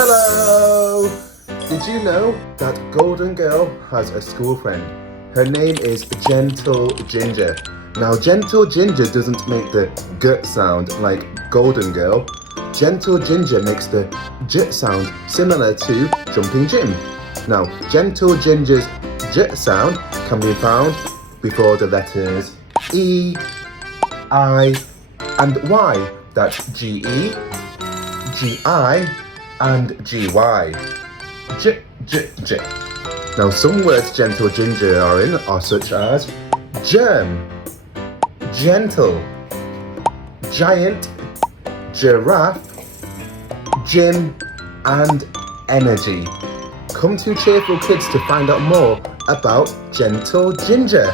Hello! Did you know that Golden Girl has a school friend? Her name is Gentle Ginger. Now, Gentle Ginger doesn't make the G sound like Golden Girl. Gentle Ginger makes the J sound similar to Jumping Jim. Now, Gentle Ginger's J sound can be found before the letters E, I, and Y. That's G-E, G-I, and G-Y. J, J, J. Now, some words Gentle Ginger are in are such as germ, gentle, giant, giraffe, gym, and energy. Come to Cheerful Kids to find out more about Gentle Ginger.